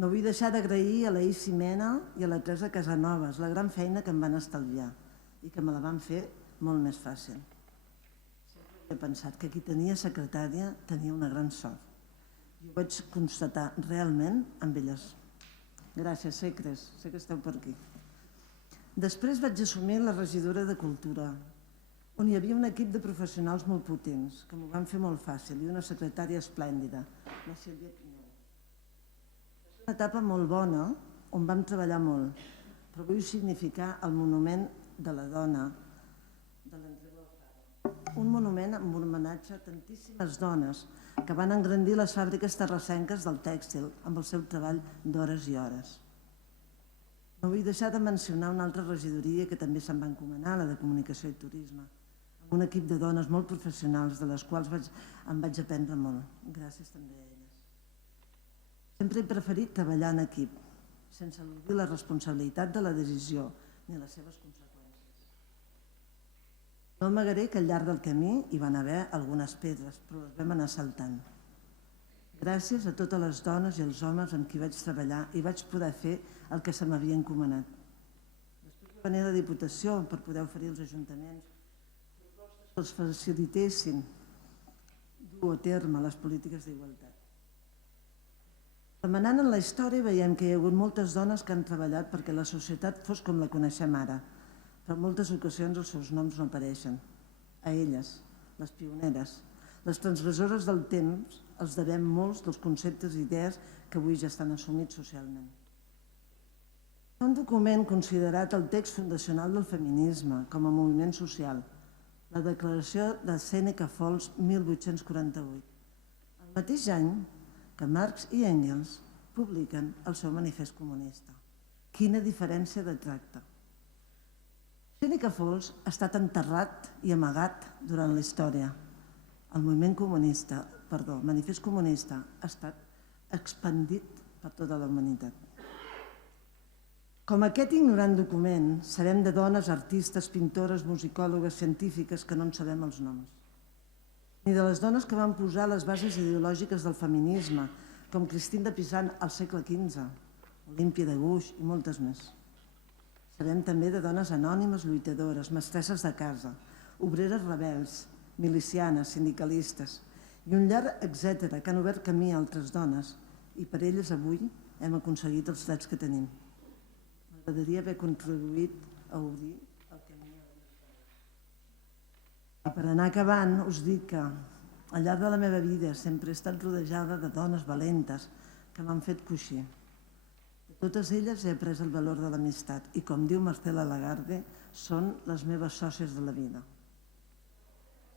No vull deixar d'agrair a la Isi Mena i a la Teresa Casanovas la gran feina que em van estalviar i que me la van fer molt més fàcil. He pensat que qui tenia secretària tenia una gran sort. I ho vaig constatar realment amb elles. Gràcies, Secres, sé que esteu per aquí. Després vaig assumir la regidora de Cultura, on hi havia un equip de professionals molt potents, que m'ho van fer molt fàcil, i una secretària esplèndida, la Sílvia Pinyol. És una etapa molt bona, on vam treballar molt, però vull significar el monument de la dona de l'Andreu Alfaro. Un monument amb homenatge a tantíssimes dones que van engrandir les fàbriques terrassenques del tèxtil amb el seu treball d'hores i hores. No vull deixar de mencionar una altra regidoria que també se'n va encomanar, la de Comunicació i Turisme, amb un equip de dones molt professionals, de les quals em vaig aprendre molt. Gràcies també a elles. Sempre he preferit treballar en equip, sense eludir la responsabilitat de la decisió ni les seves conseqüències. No amagaré que al llarg del camí hi van haver algunes pedres, però les vam anar saltant. Gràcies a totes les dones i els homes amb qui vaig treballar i vaig poder fer el que se m'havia encomanat. Després va venir la Diputació per poder oferir als ajuntaments propostes que els facilitessin dur a terme les polítiques d'igualtat. Remenant en la història veiem que hi ha hagut moltes dones que han treballat perquè la societat fos com la coneixem ara, però en moltes ocasions els seus noms no apareixen. A elles, les pioneres, les transgressores del temps, els devem molts dels conceptes i idees que avui ja estan assumits socialment. Un document considerat el text fundacional del feminisme com a moviment social, la Declaració de Sèneca Falls 1848, el mateix any que Marx i Engels publiquen el seu manifest comunista. Quina diferència de tracte! Sèneca Falls ha estat enterrat i amagat durant la història. El manifest comunista ha estat expandit per tota la humanitat. Com aquest ignorant document, sabem de dones, artistes, pintores, musicòlogues, científiques que no en sabem els noms. Ni de les dones que van posar les bases ideològiques del feminisme, com Christine de Pizan al segle XV, Olímpia de Gouges i moltes més. Sabem també de dones anònimes, lluitadores, mestresses de casa, obreres rebels, milicianes, sindicalistes i un llarg etcètera que han obert camí a altres dones i per elles avui hem aconseguit els drets que tenim. M'agradaria haver contribuït a obrir el camí a les dones. I per anar acabant us dic que al llarg de la meva vida sempre he estat rodejada de dones valentes que m'han fet coixí. De totes elles he après el valor de l'amistat i, com diu Marcela Lagarde, són les meves sòcies de la vida.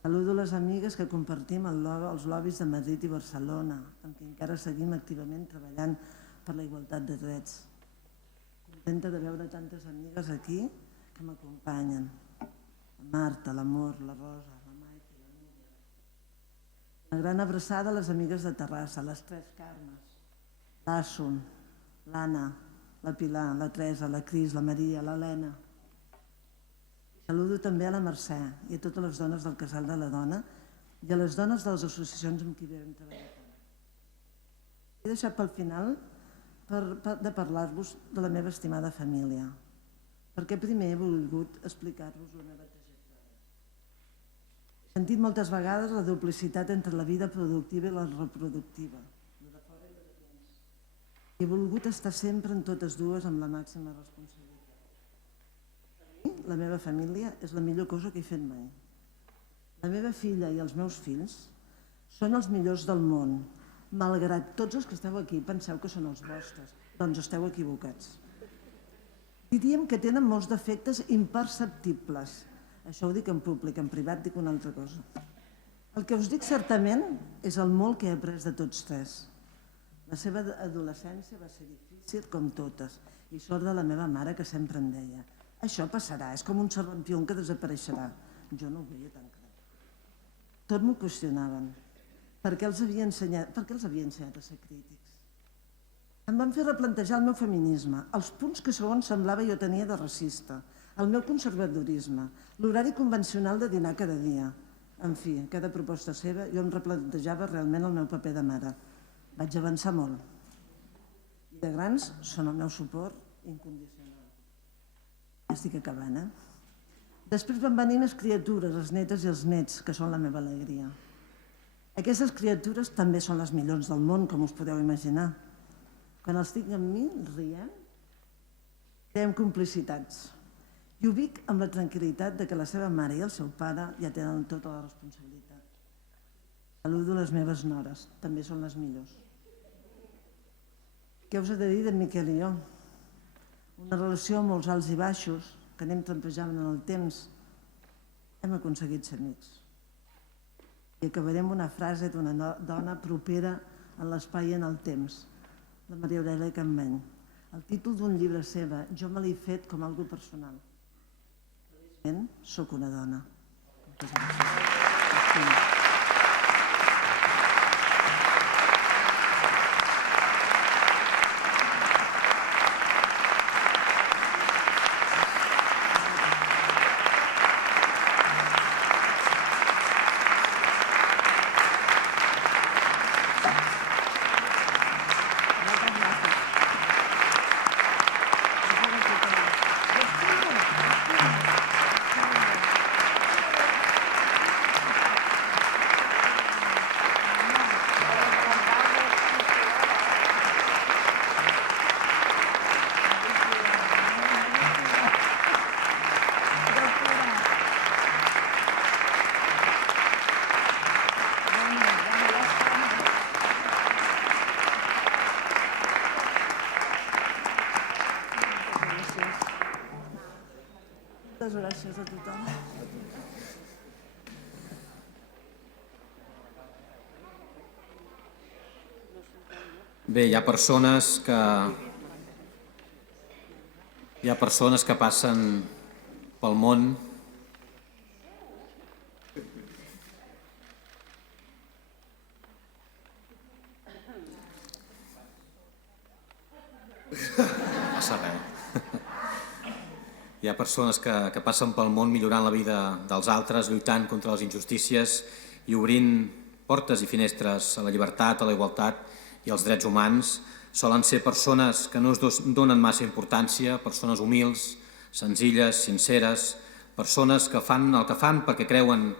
Saludo les amigues que compartim els lobbies de Madrid i Barcelona, amb qui encara seguim activament treballant per la igualtat de drets. Contenta de veure tantes amigues aquí que m'acompanyen. La Marta, l'Amor, la Rosa, la Maite, la Núria. Una gran abraçada a les amigues de Terrassa, les tres Carmes, l'Assun, l'Anna, la Pilar, la Teresa, la Cris, la Maria, l'Helena. Saludo també a la Mercè i a totes les dones del Casal de la Dona i a les dones de les associacions amb qui vam treballar. He deixat pel final de parlar-vos de la meva estimada família, perquè primer he volgut explicar-vos la meva trajectòria. He sentit moltes vegades la duplicitat entre la vida productiva i la reproductiva, la de fora i la de dins. He volgut estar sempre en totes dues amb la màxima responsabilitat. La meva família és la millor cosa que he fet mai. La meva filla i els meus fills són els millors del món, malgrat tots els que esteu aquí penseu que són els vostres, doncs esteu equivocats. Diríem que tenen molts defectes imperceptibles. Això ho dic en públic, en privat dic una altra cosa. El que us dic certament és el molt que he après de tots tres. La seva adolescència va ser difícil com totes i sort de la meva mare que sempre em deia això passarà, és com un sarampió que desapareixerà. Jo no ho veia tan clar. Tot m'ho qüestionaven. Per què els havia ensenyat a ser crítics? Em van fer replantejar el meu feminisme, els punts que segons semblava jo tenia de racista, el meu conservadorisme, l'horari convencional de dinar cada dia. En fi, cada proposta seva jo em replantejava realment el meu paper de mare. Vaig avançar molt. I de grans són el meu suport incondicional. Ja estic acabant, Després van venir les criatures, les netes i els nets, que són la meva alegria. Aquestes criatures també són les millors del món, com us podeu imaginar. Quan els tinc amb mi, riem, creem complicitats. I ho dic amb la tranquil·litat de que la seva mare i el seu pare ja tenen tota la responsabilitat. Saludo les meves nores, també són les millors. Què us he de dir de Miquel i jo? Una relació amb molts alts i baixos, que anem trampejant en el temps. Hem aconseguit ser amics. I acabaré amb una frase d'una dona propera en l'espai i en el temps, la Maria Aurelia Campmany. El títol d'un llibre seva, jo me l'he fet com algo personal. Feliçment, sóc una dona. Moltes gràcies. Moltes gràcies a tothom. Bé, hi ha persones que passen pel món Hi ha persones que passen pel món millorant la vida dels altres, lluitant contra les injustícies i obrint portes i finestres a la llibertat, a la igualtat i als drets humans. Solen ser persones que no es donen massa importància, persones humils, senzilles, sinceres, persones que fan el que fan perquè creuen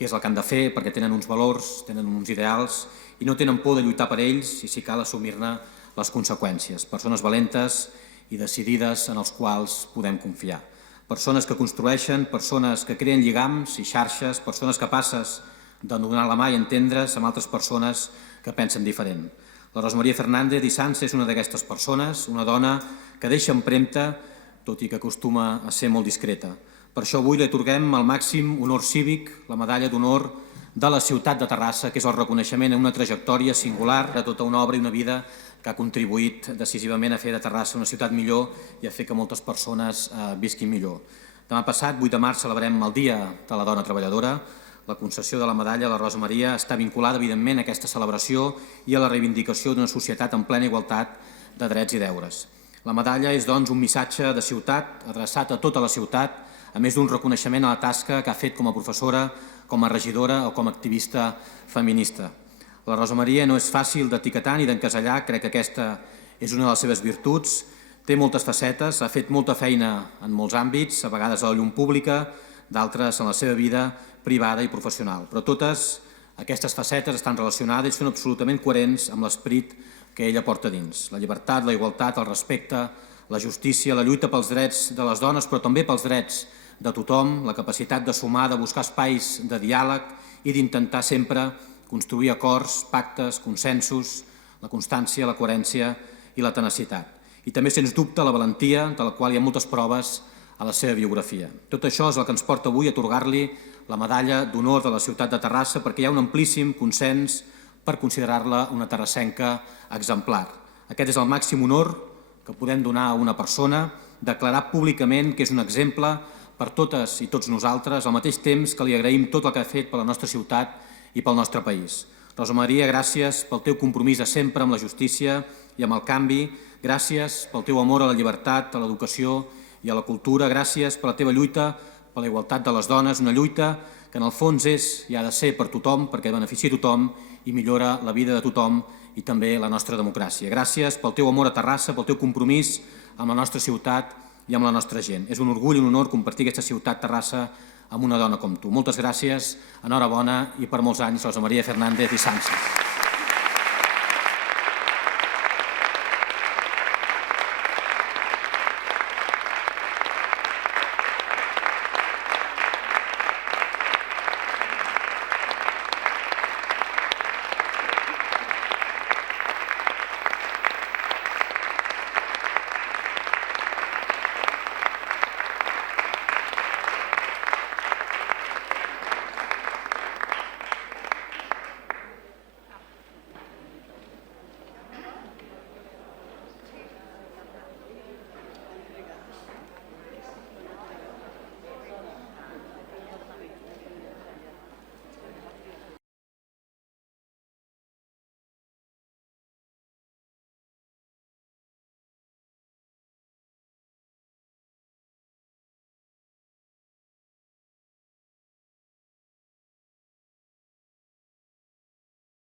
que és el que han de fer, perquè tenen uns valors, tenen uns ideals i no tenen por de lluitar per ells i, si cal, assumir-ne les conseqüències. Persones valentes i decidides en els quals podem confiar. Persones que construeixen, persones que creen lligams i xarxes, persones capaces de donar la mà i entendre's amb altres persones que pensen diferent. La Rosa Maria Fernández i Sansa és una d'aquestes persones, una dona que deixa empremta, tot i que acostuma a ser molt discreta. Per això avui li atorguem el màxim honor cívic, la medalla d'honor de la ciutat de Terrassa, que és el reconeixement a una trajectòria singular de tota una obra i una vida que ha contribuït decisivament a fer de Terrassa una ciutat millor i a fer que moltes persones visquin millor. Demà passat, 8 de març, celebrem el Dia de la Dona Treballadora. La concessió de la medalla a la Rosa Maria està vinculada, evidentment, a aquesta celebració i a la reivindicació d'una societat en plena igualtat de drets i deures. La medalla és, doncs, un missatge de ciutat adreçat a tota la ciutat, a més d'un reconeixement a la tasca que ha fet com a professora, com a regidora o com a activista feminista. La Rosa Maria no és fàcil d'etiquetar ni d'encasellar, crec que aquesta és una de les seves virtuts. Té moltes facetes, ha fet molta feina en molts àmbits, a vegades a la llum pública, d'altres en la seva vida privada i professional. Però totes aquestes facetes estan relacionades i són absolutament coherents amb l'esperit que ella porta dins. La llibertat, la igualtat, el respecte, la justícia, la lluita pels drets de les dones, però també pels drets de tothom, la capacitat de sumar, de buscar espais de diàleg i d'intentar sempre construir acords, pactes, consensos, la constància, la coherència i la tenacitat. I també, sens dubte, la valentia, de la qual hi ha moltes proves a la seva biografia. Tot això és el que ens porta avui a atorgar-li la medalla d'honor de la ciutat de Terrassa, perquè hi ha un amplíssim consens per considerar-la una terrassenca exemplar. Aquest és el màxim honor que podem donar a una persona, declarar públicament que és un exemple per totes i tots nosaltres, al mateix temps que li agraïm tot el que ha fet per la nostra ciutat i pel nostre país. Rosa Maria, gràcies pel teu compromís de sempre amb la justícia i amb el canvi, gràcies pel teu amor a la llibertat, a l'educació i a la cultura, gràcies per la teva lluita per la igualtat de les dones, una lluita que en el fons és i ha de ser per tothom, perquè beneficia a tothom i millora la vida de tothom i també la nostra democràcia. Gràcies pel teu amor a Terrassa, pel teu compromís amb la nostra ciutat i amb la nostra gent. És un orgull i un honor compartir aquesta ciutat, Terrassa, amb una dona com tu. Moltes gràcies, enhorabona i per molts anys, Rosa Maria Fernández i Sansa.